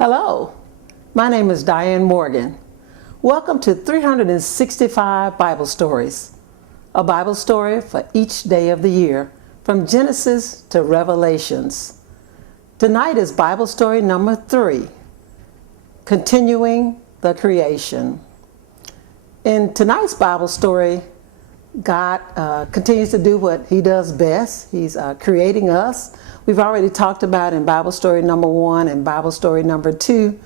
Hello, my name is Diann Morgan. Welcome to 365 Bible Stories, a Bible story for each day of the year, from Genesis to Revelations. Tonight is Bible story number 3, Continuing the Creation. In tonight's Bible story, God continues to do what He does best. He's creating us. We've already talked about in Bible story number 1 and Bible story number 2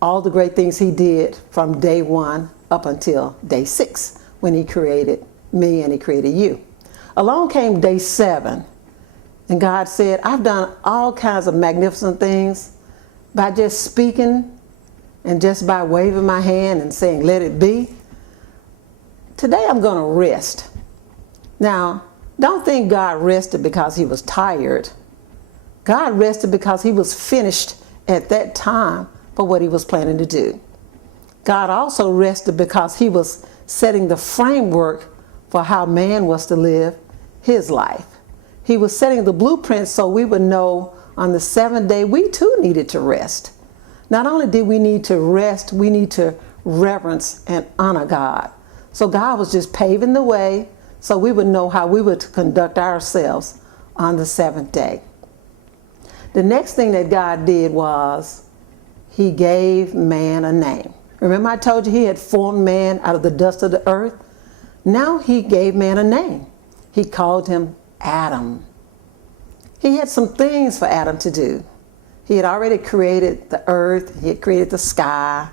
all the great things He did from day 1 up until day 6 when He created me and He created you. Along came day 7, and God said, I've done all kinds of magnificent things by just speaking and just by waving my hand and saying, let it be. Today I'm going to rest. Now, don't think God rested because He was tired. God rested because He was finished at that time for what He was planning to do. God also rested because He was setting the framework for how man was to live his life. He was setting the blueprint so we would know on the 7th day we too needed to rest. Not only did we need to rest, we need to reverence and honor God. So God was just paving the way so we would know how we were to conduct ourselves on the 7th day. The next thing that God did was He gave man a name. Remember I told you He had formed man out of the dust of the earth? Now He gave man a name. He called him Adam. He had some things for Adam to do. He had already created the earth. He had created the sky,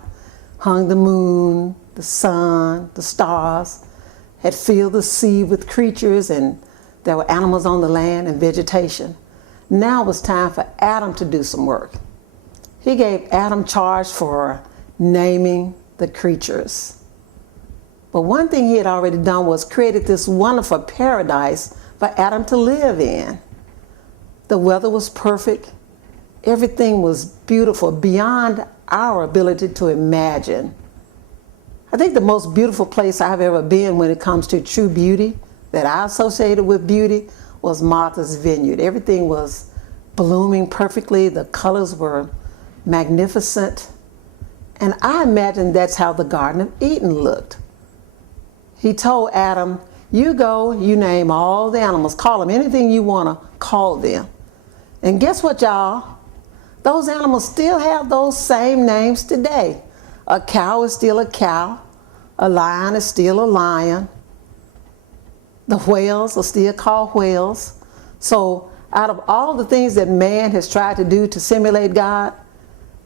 hung the moon, the sun, the stars, had filled the sea with creatures, and there were animals on the land and vegetation. Now it was time for Adam to do some work. He gave Adam charge for naming the creatures. But one thing he had already done was created this wonderful paradise for Adam to live in. The weather was perfect. Everything was beautiful beyond our ability to imagine. I think the most beautiful place I've ever been when it comes to true beauty, that I associated with beauty, was Martha's Vineyard. Everything was blooming perfectly. The colors were magnificent. And I imagine that's how the Garden of Eden looked. He told Adam, you go, you name all the animals, call them anything you want to call them. And guess what, y'all? Those animals still have those same names today. A cow is still a cow. A lion is still a lion. The whales are still called whales. So out of all the things that man has tried to do to simulate God,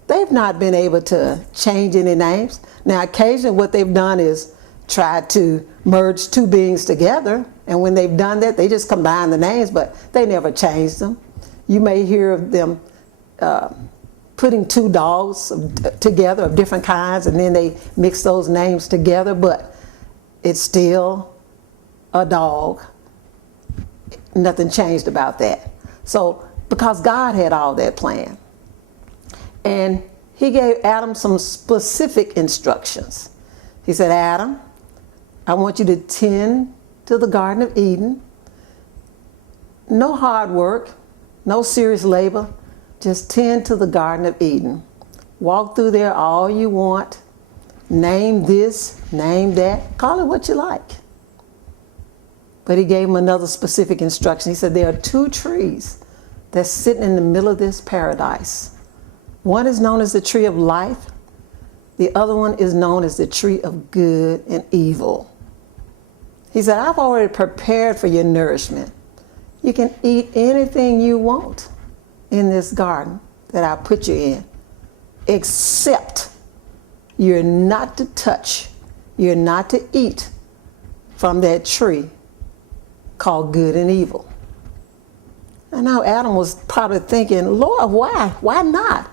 they've not been able to change any names. Now occasionally what they've done is try to merge two beings together, and when they've done that they just combine the names, but they never changed them. You may hear of them putting two dogs together of different kinds, and then they mix those names together, but it's still a dog. Nothing changed about that. So because God had all that planned, and He gave Adam some specific instructions. He said, Adam, I want you to tend to the Garden of Eden. No hard work, no serious labor. Just tend to the Garden of Eden. Walk through there all you want. Name this, name that. Call it what you like. But He gave him another specific instruction. He said there are 2 trees that's sitting in the middle of this paradise. One is known as the tree of life. The other one is known as the tree of good and evil. He said, I've already prepared for your nourishment. You can eat anything you want in this garden that I put you in, except you're not to touch, you're not to eat from that tree called good and evil. And now Adam was probably thinking, Lord, why? Why not?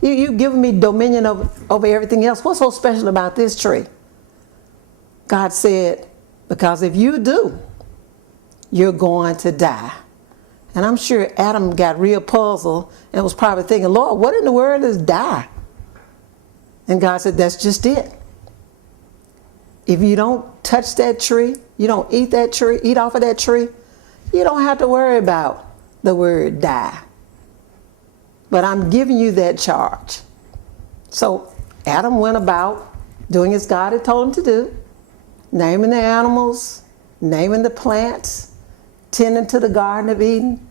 You've given me dominion over everything else. What's so special about this tree? God said, because if you do, you're going to die. And I'm sure Adam got real puzzled and was probably thinking, Lord, what in the world is die? And God said, that's just it. If you don't touch that tree, you don't eat that tree, eat off of that tree, you don't have to worry about the word die. But I'm giving you that charge. So Adam went about doing as God had told him to do, naming the animals, naming the plants, tending to the Garden of Eden.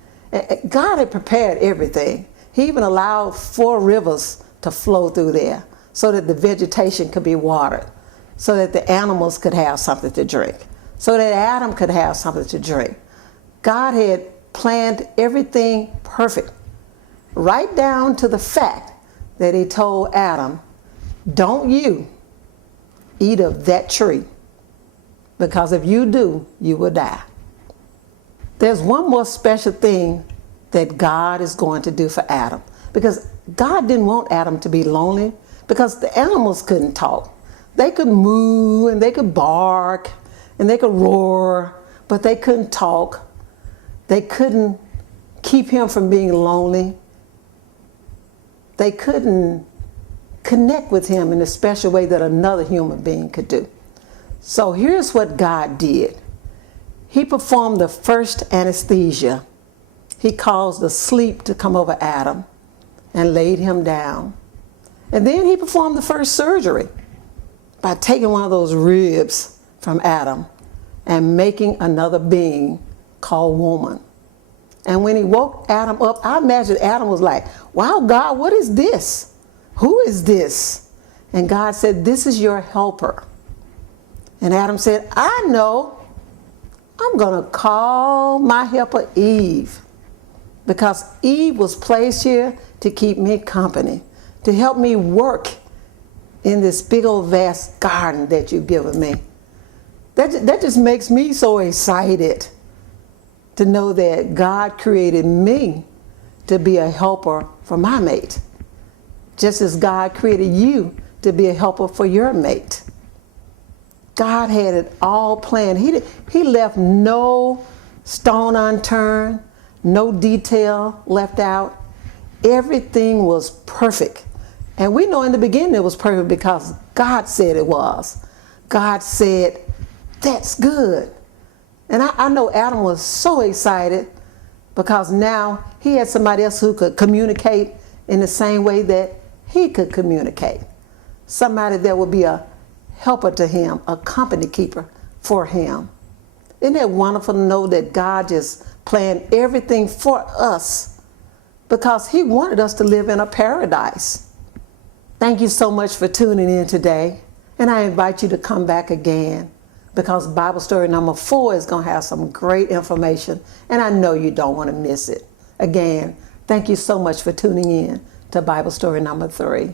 God had prepared everything. He even allowed 4 rivers to flow through there so that the vegetation could be watered, so that the animals could have something to drink, so that Adam could have something to drink. God had planned everything perfect, right down to the fact that he told Adam, don't you eat of that tree, because if you do, you will die. There's one more special thing that God is going to do for Adam, because God didn't want Adam to be lonely, because the animals couldn't talk. They could moo and they could bark and they could roar, but they couldn't talk. They couldn't keep him from being lonely. They couldn't connect with him in a special way that another human being could do. So here's what God did. He performed the first anesthesia. He caused the sleep to come over Adam and laid him down. And then he performed the first surgery by taking one of those ribs from Adam and making another being called woman. And when he woke Adam up, I imagine Adam was like, wow, God, what is this? Who is this? And God said, this is your helper. And Adam said, I know. I'm going to call my helper Eve, because Eve was placed here to keep me company, to help me work in this big old vast garden that you've given me. That just makes me so excited to know that God created me to be a helper for my mate, just as God created you to be a helper for your mate. God had it all planned. He left no stone unturned, no detail left out. Everything was perfect. And we know in the beginning it was perfect because God said it was. God said, that's good. And I know Adam was so excited because now he had somebody else who could communicate in the same way that he could communicate. Somebody that would be a helper to him, a company keeper for him. Isn't it wonderful to know that God just planned everything for us because he wanted us to live in a paradise. Thank you so much for tuning in today. And I invite you to come back again, because Bible story number 4 is going to have some great information, and I know you don't want to miss it. Again, thank you so much for tuning in to Bible story number 3.